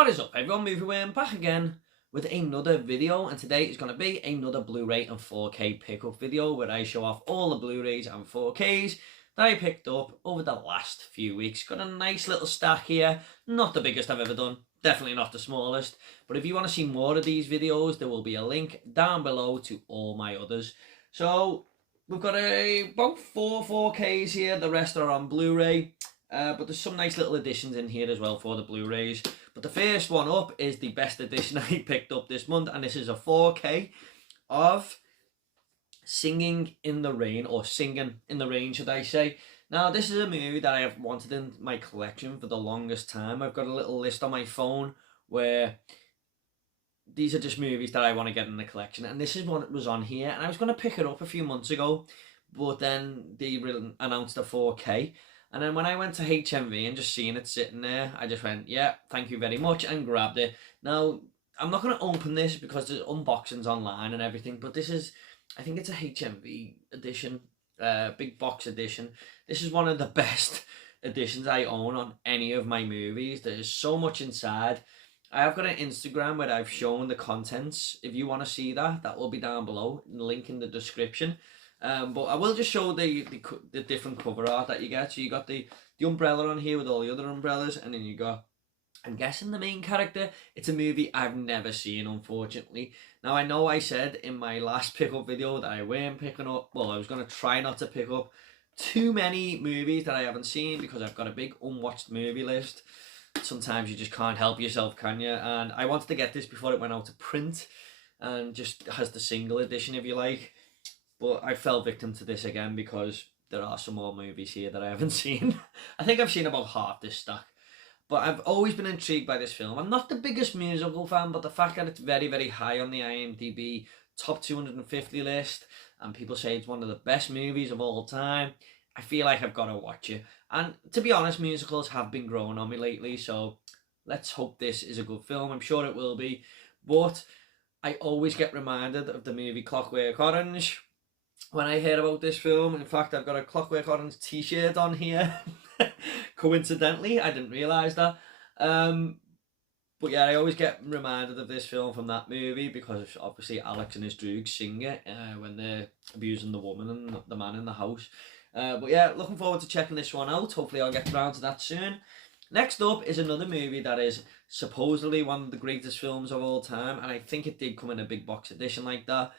What is up everyone, Movie Worm back again with another video, and today is going to be another Blu-ray and 4K pickup video where I show off all the Blu-rays and 4Ks that I picked up over the last few weeks. Got a nice little stack here, not the biggest I've ever done, definitely not the smallest, but if you want to see more of these videos there will be a link down below to all my others. So we've got about 4Ks here, the rest are on Blu-ray. But there's some nice little additions in here as well for the Blu-rays. But the first one up is the best edition I picked up this month, and this is a 4K of Singing in the Rain, or Singing in the Rain should I say. Now this is a movie that I have wanted in my collection for the longest time. I've got a little list on my phone where these are just movies that I want to get in the collection, and this is one that was on here, and I was going to pick it up a few months ago, but then they announced a 4K. And then when I went to HMV and just seeing it sitting there, I just went, yeah, thank you very much, and grabbed it. Now, I'm not going to open this because there's unboxings online and everything, but this is, I think it's a HMV edition, big box edition. This is one of the best editions I own on any of my movies. There's so much inside. I have got an Instagram where I've shown the contents. If you want to see that, that will be down below, link in the description. But I will just show the different cover art that you get. So you got the umbrella on here with all the other umbrellas, and then you got, I'm guessing, the main character. It's a movie I've never seen, unfortunately. Now I know I said in my last pickup video that I weren't picking up, well, I was going to try not to pick up too many movies that I haven't seen because I've got a big unwatched movie list. Sometimes you just can't help yourself, can you? And I wanted to get this before it went out to print, and just has the single edition if you like. But I fell victim to this again because there are some more movies here that I haven't seen. I think I've seen about half this stack. But I've always been intrigued by this film. I'm not the biggest musical fan, but the fact that it's very, very high on the IMDb top 250 list, and people say it's one of the best movies of all time, I feel like I've got to watch it. And to be honest, musicals have been growing on me lately, so let's hope this is a good film. I'm sure it will be. But I always get reminded of the movie Clockwork Orange when I hear about this film. In fact, I've got a Clockwork Orange t-shirt on here. Coincidentally, I didn't realise that. But yeah, I always get reminded of this film from that movie because obviously Alex and his droogs sing it when they're abusing the woman and the man in the house. But yeah, looking forward to checking this one out. Hopefully I'll get around to that soon. Next up is another movie that is supposedly one of the greatest films of all time, and I think it did come in a big box edition like that.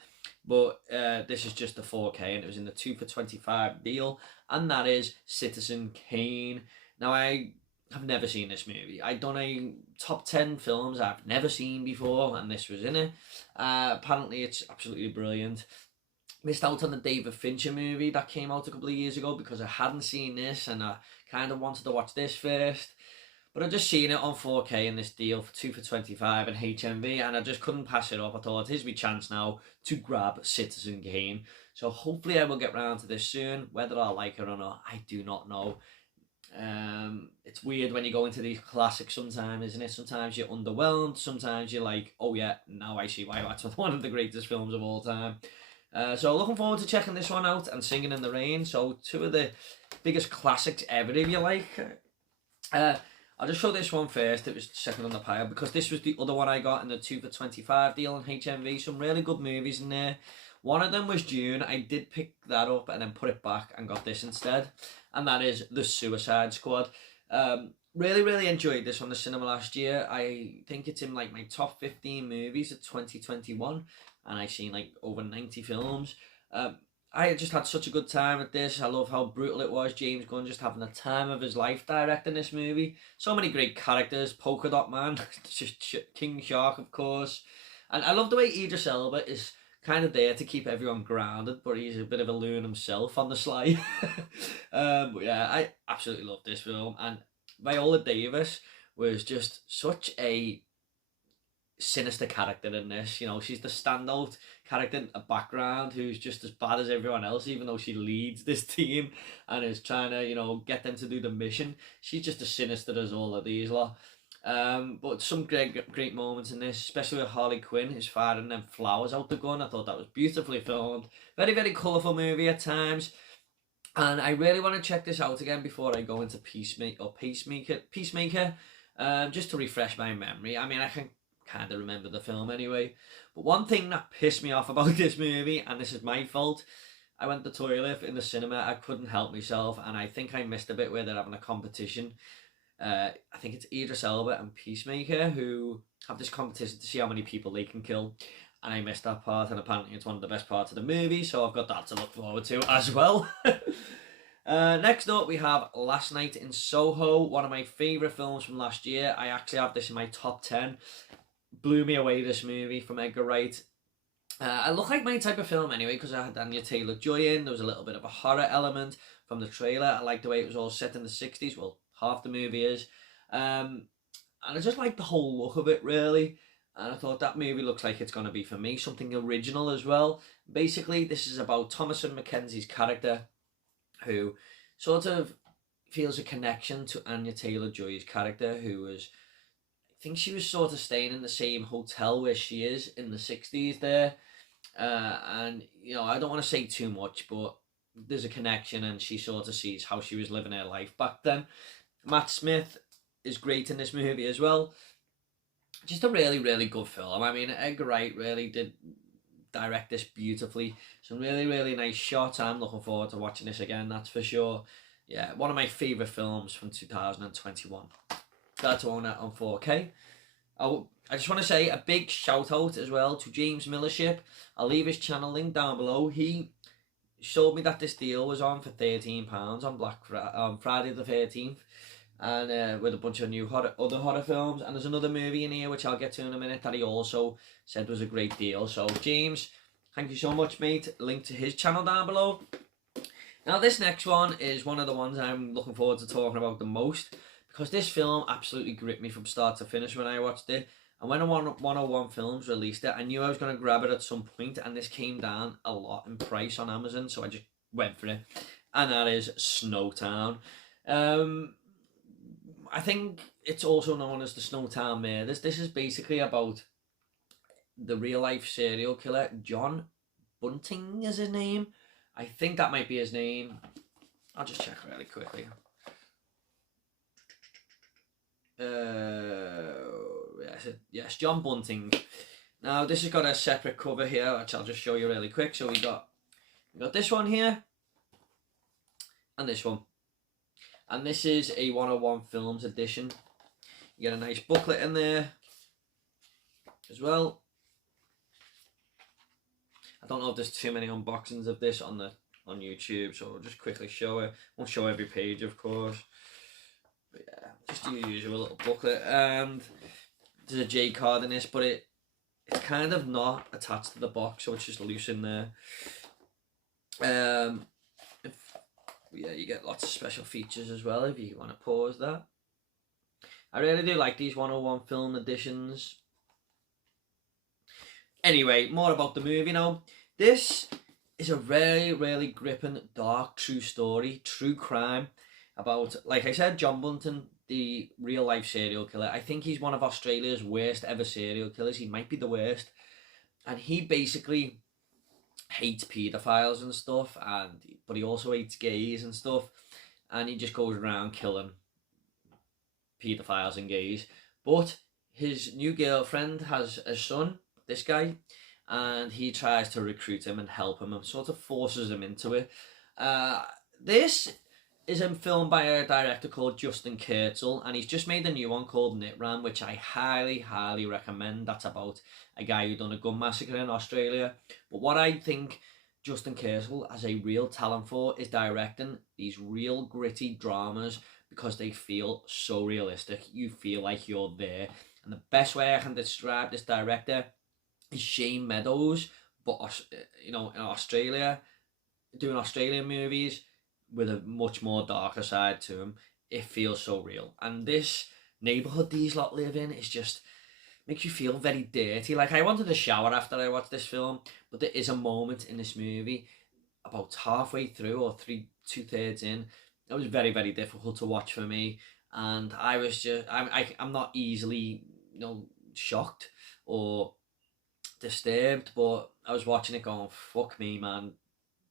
But this is just the 4K, and it was in the 2 for $25 deal, and that is Citizen Kane. Now, I have never seen this movie. I've done a top 10 films I've never seen before, and this was in it. Apparently, it's absolutely brilliant. Missed out on the David Fincher movie that came out a couple of years ago because I hadn't seen this, and I kind of wanted to watch this first. But I just seen it on 4K in this deal for 2 for $25 and HMV, and I just couldn't pass it up. I thought, here's my chance now to grab Citizen Kane. So hopefully I will get round to this soon. Whether I'll like it or not, I do not know. It's weird when you go into these classics sometimes, isn't it? Sometimes you're underwhelmed. Sometimes you're like, oh yeah, now I see why that's one of the greatest films of all time. So looking forward to checking this one out, and Singing in the Rain. So two of the biggest classics ever, if you like. I'll just show this one first. It was second on the pile because this was the other one I got in the 2 for $25 deal on HMV. Some really good movies in there. One of them was Dune. I did pick that up and then put it back and got this instead. And that is The Suicide Squad. Really, really enjoyed this on the cinema last year. I think it's in like my top 15 movies of 2021. And I've seen like over 90 films. I just had such a good time with this. I love how brutal it was. James Gunn just having the time of his life directing this movie. So many great characters. Polka Dot Man, King Shark, of course. And I love the way Idris Elba is kind of there to keep everyone grounded, but he's a bit of a loon himself on the sly. But yeah, I absolutely love this film. And Viola Davis was just such a sinister character in this. You know, she's the standout character in a background who's just as bad as everyone else, even though she leads this team and is trying to, you know, get them to do the mission. She's just as sinister as all of these lot. But some great moments in this, especially with Harley Quinn who's firing them flowers out the gun. I thought that was beautifully filmed. Very, very colourful movie at times. And I really want to check this out again before I go into Peacemaker. just to refresh my memory. I mean, I can kind of remember the film anyway. But one thing that pissed me off about this movie, and this is my fault, I went to the toilet in the cinema. I couldn't help myself, and I think I missed a bit where they're having a competition. I think it's Idris Elba and Peacemaker who have this competition to see how many people they can kill. And I missed that part, and apparently it's one of the best parts of the movie, so I've got that to look forward to as well. Next up, we have Last Night in Soho, one of my favourite films from last year. I actually have this in my top 10. Blew me away, this movie from Edgar Wright. I look like my type of film anyway, because I had Anya Taylor-Joy in. There was a little bit of a horror element from the trailer. I liked the way it was all set in the 60s. Well, half the movie is. And I just like the whole look of it, really. And I thought that movie looks like it's going to be, for me, something original as well. Basically, this is about Thomasin McKenzie's character, who sort of feels a connection to Anya Taylor-Joy's character, who was, I think she was sort of staying in the same hotel where she is in the 60s there. And, you know, I don't want to say too much, but there's a connection, and she sort of sees how she was living her life back then. Matt Smith is great in this movie as well. Just a really, really good film. I mean, Edgar Wright really did direct this beautifully. Some really, really nice shots. I'm looking forward to watching this again, that's for sure. Yeah, one of my favourite films from 2021. Glad to own it on 4K. I just want to say a big shout out as well to James Millership. I'll leave his channel link down below. He showed me that this deal was on for £13 on Friday the 13th. And with a bunch of new other horror films. And there's another movie in here, which I'll get to in a minute, that he also said was a great deal. So, James, thank you so much, mate. Link to his channel down below. Now, this next one is one of the ones I'm looking forward to talking about the most, because this film absolutely gripped me from start to finish when I watched it. And when 101 Films released it, I knew I was going to grab it at some point, and this came down a lot in price on Amazon, so I just went for it. And that is Snowtown. I think it's also known as the Snowtown Murders. This is basically about the real-life serial killer, John Bunting is his name. I think that might be his name. I'll just check really quickly. Yes, John Bunting. Now, this has got a separate cover here, which I'll just show you really quick. So we got this one here, and this one. And this is a 101 Films edition. You get a nice booklet in there as well. I don't know if there's too many unboxings of this on YouTube, so I'll just quickly show it. Won't show every page, of course. But yeah, just your usual little booklet. And there's a J card in this, but it's kind of not attached to the box, so it's just loose in there. Yeah, you get lots of special features as well if you want to pause that. I really do like these 101 film editions. Anyway, more about the movie now. This is a really, really gripping, dark, true story, true crime about, like I said, John Bunting, the real-life serial killer. I think he's one of Australia's worst ever serial killers. He might be the worst. And he basically hates paedophiles and stuff, but he also hates gays and stuff, and he just goes around killing paedophiles and gays. But his new girlfriend has a son, this guy, and he tries to recruit him and help him and sort of forces him into it. This is a film by a director called Justin Kurzel, and he's just made a new one called Nitram, which I highly, highly recommend. That's about a guy who done a gun massacre in Australia. But what I think Justin Kurzel has a real talent for is directing these real gritty dramas, because they feel so realistic. You feel like you're there. And the best way I can describe this director is Shane Meadows, but in Australia, doing Australian movies with a much more darker side to him. It feels so real. And this neighbourhood these lot live in is just makes you feel very dirty. Like, I wanted to shower after I watched this film, but there is a moment in this movie about halfway through or 2/3 in. It was very, very difficult to watch for me, and I was just I'm not easily shocked or disturbed, but I was watching it going, fuck me, man,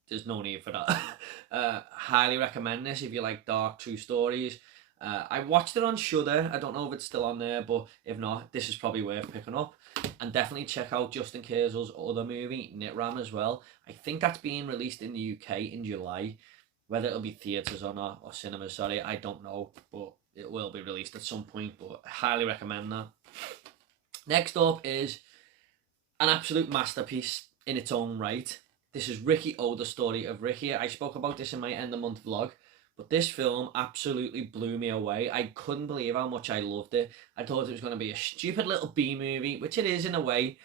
there's no need for that. Highly recommend this if you like dark true stories. I watched it on Shudder. I don't know if it's still on there, but if not, this is probably worth picking up. And definitely check out Justin Kurzel's other movie, Nitram, as well. I think that's being released in the UK in July. Whether it'll be theatres or not, or cinemas, sorry, I don't know. But it will be released at some point, but I highly recommend that. Next up is an absolute masterpiece in its own right. This is Ricky O, the story of Ricky. I spoke about this in my end of month vlog. But this film absolutely blew me away. I couldn't believe how much I loved it. I thought it was going to be a stupid little B movie, which it is in a way.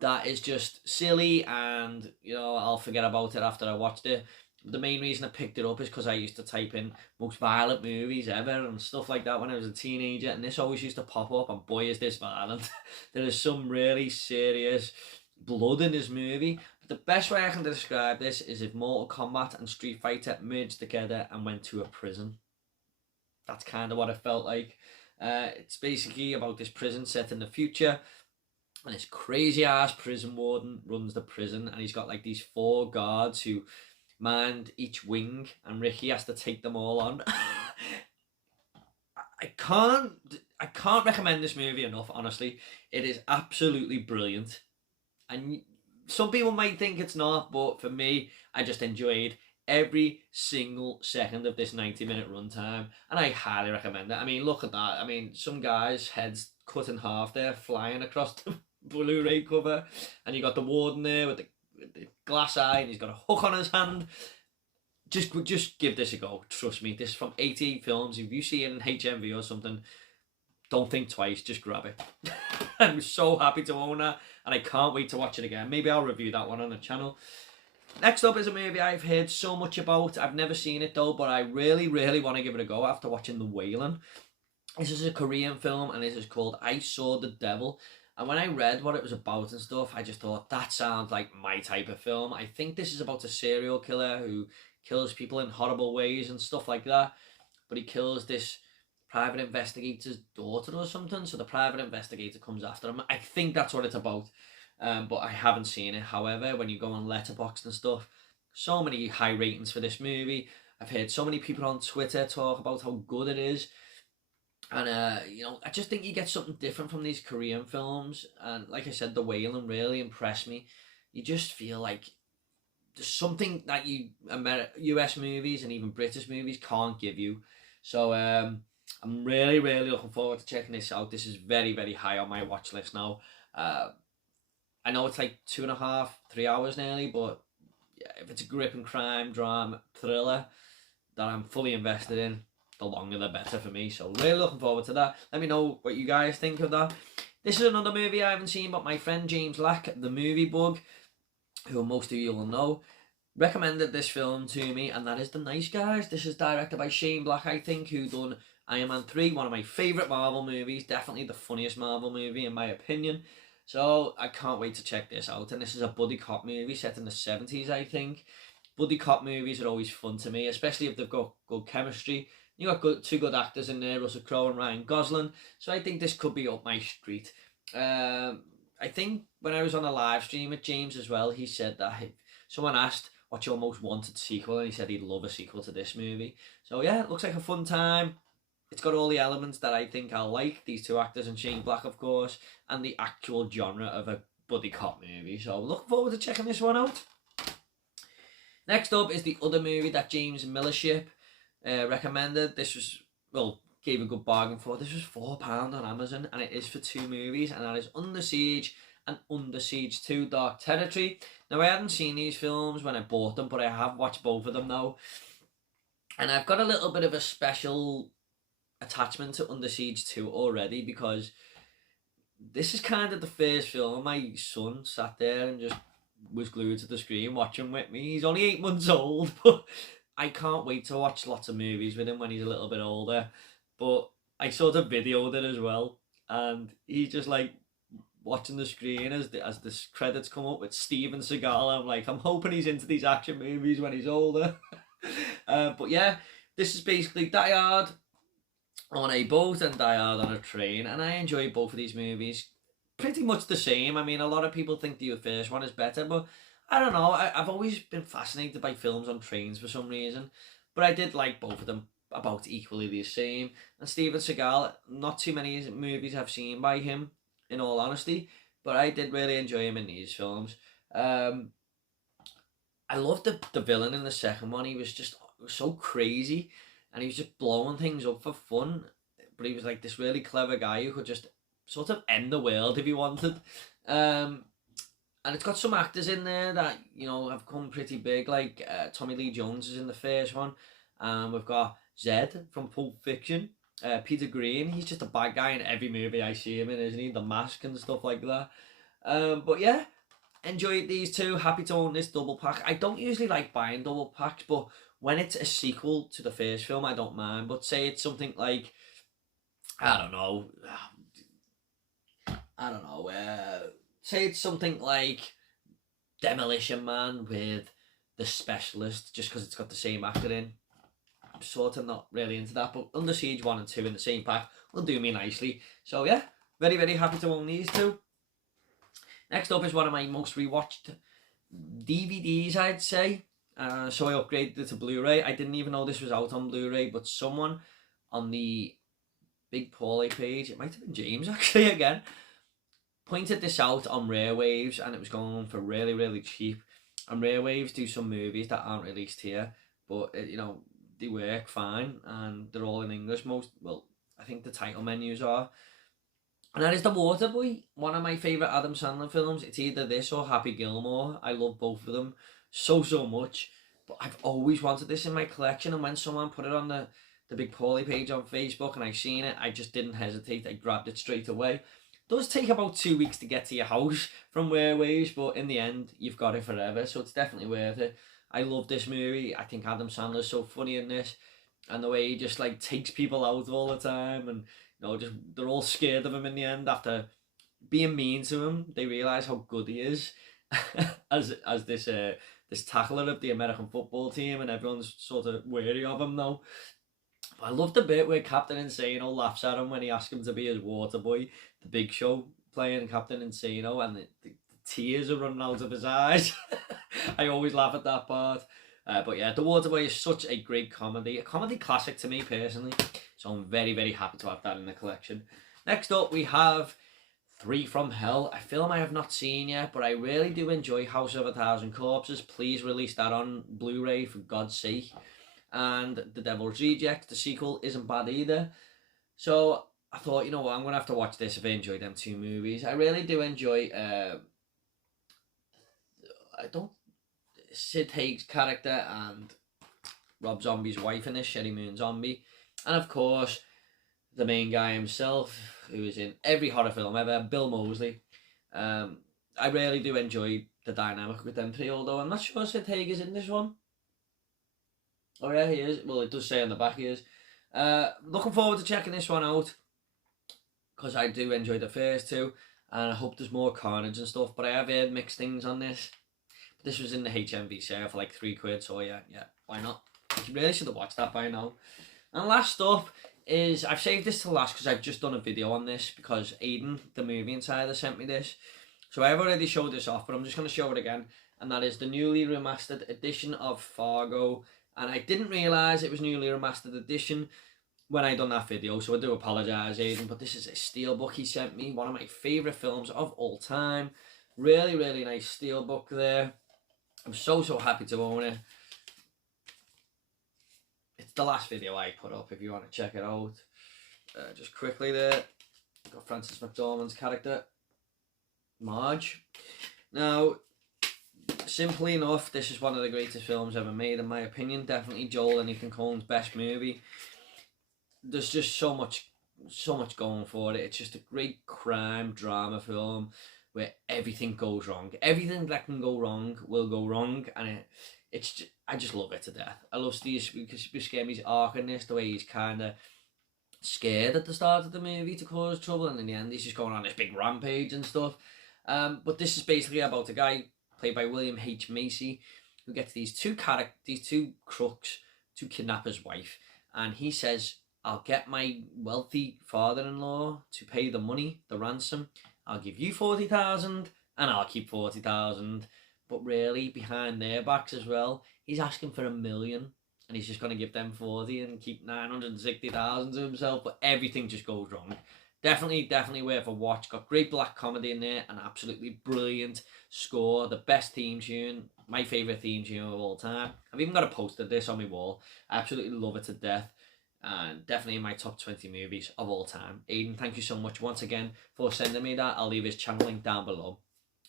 That is just silly, and I'll forget about it after I watched it. The main reason I picked it up is because I used to type in most violent movies ever and stuff like that when I was a teenager, and this always used to pop up, and boy is this violent. There is some really serious blood in this movie. The best way I can describe this is if Mortal Kombat and Street Fighter merged together and went to a prison. That's kind of what it felt like. It's basically about this prison set in the future, and this crazy ass prison warden runs the prison, and he's got like these 4 guards who mind each wing, and Ricky has to take them all on. I can't recommend this movie enough, honestly. It is absolutely brilliant. And some people might think it's not, but for me, I just enjoyed every single second of this 90-minute runtime, and I highly recommend it. I mean, look at that. I mean, some guy's head's cut in half there, flying across the Blu-ray cover, and you got the warden there with the glass eye, and he's got a hook on his hand. Just give this a go. Trust me, this is from 88 Films. If you see it in HMV or something, don't think twice, just grab it. I'm so happy to own that, and I can't wait to watch it again. Maybe I'll review that one on the channel. Next up is a movie I've heard so much about. I've never seen it though, but I really, really want to give it a go after watching The Wailing. This is a Korean film, and this is called I Saw the Devil. And when I read what it was about and stuff, I just thought, that sounds like my type of film. I think this is about a serial killer who kills people in horrible ways and stuff like that. But he kills this private investigator's daughter or something, so the private investigator comes after him. I think that's what it's about, but I haven't seen it. However, when you go on Letterboxd and stuff, so many high ratings for this movie. I've heard so many people on Twitter talk about how good it is, and I just think you get something different from these Korean films. And like I said, The Wailing really impressed me. You just feel like there's something that US movies and even British movies can't give you. So I'm really, really looking forward to checking this out. This is very, very high on my watch list now. I know it's like 2.5, 3 hours nearly, but yeah, if it's a gripping crime, drama, thriller that I'm fully invested in, the longer the better for me. So really looking forward to that. Let me know what you guys think of that. This is another movie I haven't seen, but my friend James Lack, the movie bug, who most of you will know, recommended this film to me, and that is The Nice Guys. This is directed by Shane Black, I think, who done Iron Man 3, one of my favourite Marvel movies, definitely the funniest Marvel movie in my opinion. So I can't wait to check this out. And this is a buddy cop movie set in the 70s, I think. Buddy cop movies are always fun to me, especially if they've got good chemistry. You got two good actors in there, Russell Crowe and Ryan Gosling. So I think this could be up my street. I think when I was on a live stream with James as well, he said that someone asked, what's your most wanted sequel? And he said he'd love a sequel to this movie. So yeah, it looks like a fun time. It's got all the elements that I think I'll like. These two actors and Shane Black, of course, and the actual genre of a buddy cop movie. So looking forward to checking this one out. Next up is the other movie that James Millership recommended. This was, well, gave a good bargain for. This was £4 on Amazon, and it is for 2 movies, and that is Under Siege and Under Siege 2 Dark Territory. Now, I hadn't seen these films when I bought them, but I have watched both of them now. And I've got a little bit of a special attachment to Under Siege 2 already, because this is kind of the first film my son sat there and just was glued to the screen watching with me. He's only 8 months old, but I can't wait to watch lots of movies with him when he's a little bit older. But I sort of videoed it as well, and he's just like watching the screen as the credits come up with Steven Seagal. I'm like, I'm hoping he's into these action movies when he's older. But yeah, this is basically Die Hard on a boat and Die Hard on a train, and I enjoy both of these movies pretty much the same. I mean, a lot of people think the first one is better, but I don't know. I've always been fascinated by films on trains for some reason, but I did like both of them. about equally the same. And Steven Seagal, not too many movies I've seen by him, in all honesty, but I did really enjoy him in these films. I loved the villain in the second one. He was just so crazy, and he was just blowing things up for fun. But he was like this really clever guy who could just sort of end the world if he wanted. And it's got some actors in there that, you know, have come pretty big, like Tommy Lee Jones is in the first one. We've got Zed from Pulp Fiction. Peter Green, he's just a bad guy in every movie I see him in, isn't he? The Mask and stuff like that. But yeah, enjoyed these two. Happy to own this double pack. I don't usually like buying double packs, but when it's a sequel to the first film, I don't mind. But say it's something like, I don't know, say it's something like Demolition Man with The Specialist, just because it's got the same actor in. I'm sort of not really into that, but Under Siege 1 and 2 in the same pack will do me nicely. So yeah, very, very happy to own these two. Next up is one of my most rewatched DVDs, I'd say. So I upgraded it to Blu-ray. I didn't even know this was out on Blu-ray, but someone on the Big Paulie page, it might have been James actually again, pointed this out on Rare Waves, and it was going for really, really cheap. And Rare Waves do some movies that aren't released here, but you know, they work fine, and they're all in English. I think the title menus are. And that is The Waterboy, one of my favourite Adam Sandler films. It's either this or Happy Gilmore. I love both of them so much. But I've always wanted this in my collection, and when someone put it on the Big Paulie page on Facebook and I seen it, I just didn't hesitate. I grabbed it straight away. It does take about 2 weeks to get to your house from Waves, but in the end, you've got it forever, so it's definitely worth it. I love this movie. I think Adam Sandler's so funny in this, and the way he just like takes people out all the time, and you know, just they're all scared of him in the end after being mean to him. They realise how good he is as this tackler of the American football team, and everyone's sort of wary of him now. I love the bit where Captain Insano laughs at him when he asks him to be his water boy. The Big Show playing Captain Insano, and the tears are running out of his eyes. I always laugh at that part. But yeah, The Waterboy is such a great comedy. A comedy classic to me personally. So I'm very, very happy to have that in the collection. Next up we have Three from Hell, a film I have not seen yet, but I really do enjoy House of a Thousand Corpses. Please release that on Blu-ray for God's sake. And The Devil's Reject, the sequel, isn't bad either. So I thought, you know what, I'm going to have to watch this if I enjoy them two movies. I really do enjoy Sid Haig's character and Rob Zombie's wife in this, Sherry Moon Zombie. And of course, the main guy himself, who is in every horror film ever, Bill Moseley. I really do enjoy the dynamic with them three, although I'm not sure Sid Haig is in this one. Oh yeah, he is. Well, it does say on the back he is. Looking forward to checking this one out, because I do enjoy the first two, and I hope there's more carnage and stuff, but I have heard mixed things on this. But this was in the HMV sale for like £3, so yeah, why not? You really should have watched that by now. And last up is, I've saved this to last because I've just done a video on this, because Aiden, the movie insider, sent me this. So I've already showed this off, but I'm just going to show it again, and that is the newly remastered edition of Fargo. And I didn't realise it was newly remastered edition when I done that video, so I do apologise, Aiden, but this is a steelbook he sent me, one of my favourite films of all time. Really, really nice steelbook there. I'm so happy to own it. It's the last video I put up if you want to check it out. Just quickly there, got Frances McDormand's character, Marge. Now, simply enough, this is one of the greatest films ever made, in my opinion. Definitely Joel and Ethan Coen's best movie. There's just so much going for it. It's just a great crime drama film where everything goes wrong. Everything that can go wrong will go wrong, and I just love it to death. I love Steve Buscemi's arc in this, the way he's kind of scared at the start of the movie to cause trouble, and in the end he's just going on this big rampage and stuff. But this is basically about a guy played by William H. Macy, who gets these two crooks to kidnap his wife, and he says, I'll get my wealthy father-in-law to pay the money, the ransom. I'll give you 40,000 and I'll keep 40,000. But really, behind their backs as well, he's asking for $1 million. and he's just going to give them 40 and keep 960,000 to himself, but everything just goes wrong. Definitely worth a watch. Got great black comedy in there, an absolutely brilliant score, the best theme tune, my favourite theme tune of all time. I've even got a poster of this on my wall. I absolutely love it to death, and definitely in my top 20 movies of all time. Aiden, thank you so much once again for sending me that. I'll leave his channel link down below.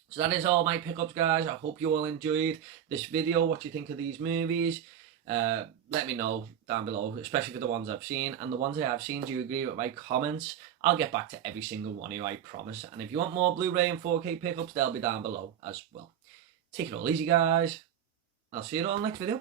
So that is all my pickups, guys. I hope you all enjoyed this video, what you think of these movies. Let me know down below, especially for the ones I've seen, and the ones I have seen, do you agree with my comments? I'll get back to every single one of you, I promise. And if you want more Blu-ray and 4K pickups, they'll be down below as well. Take it all easy, guys. I'll see you all in the next video.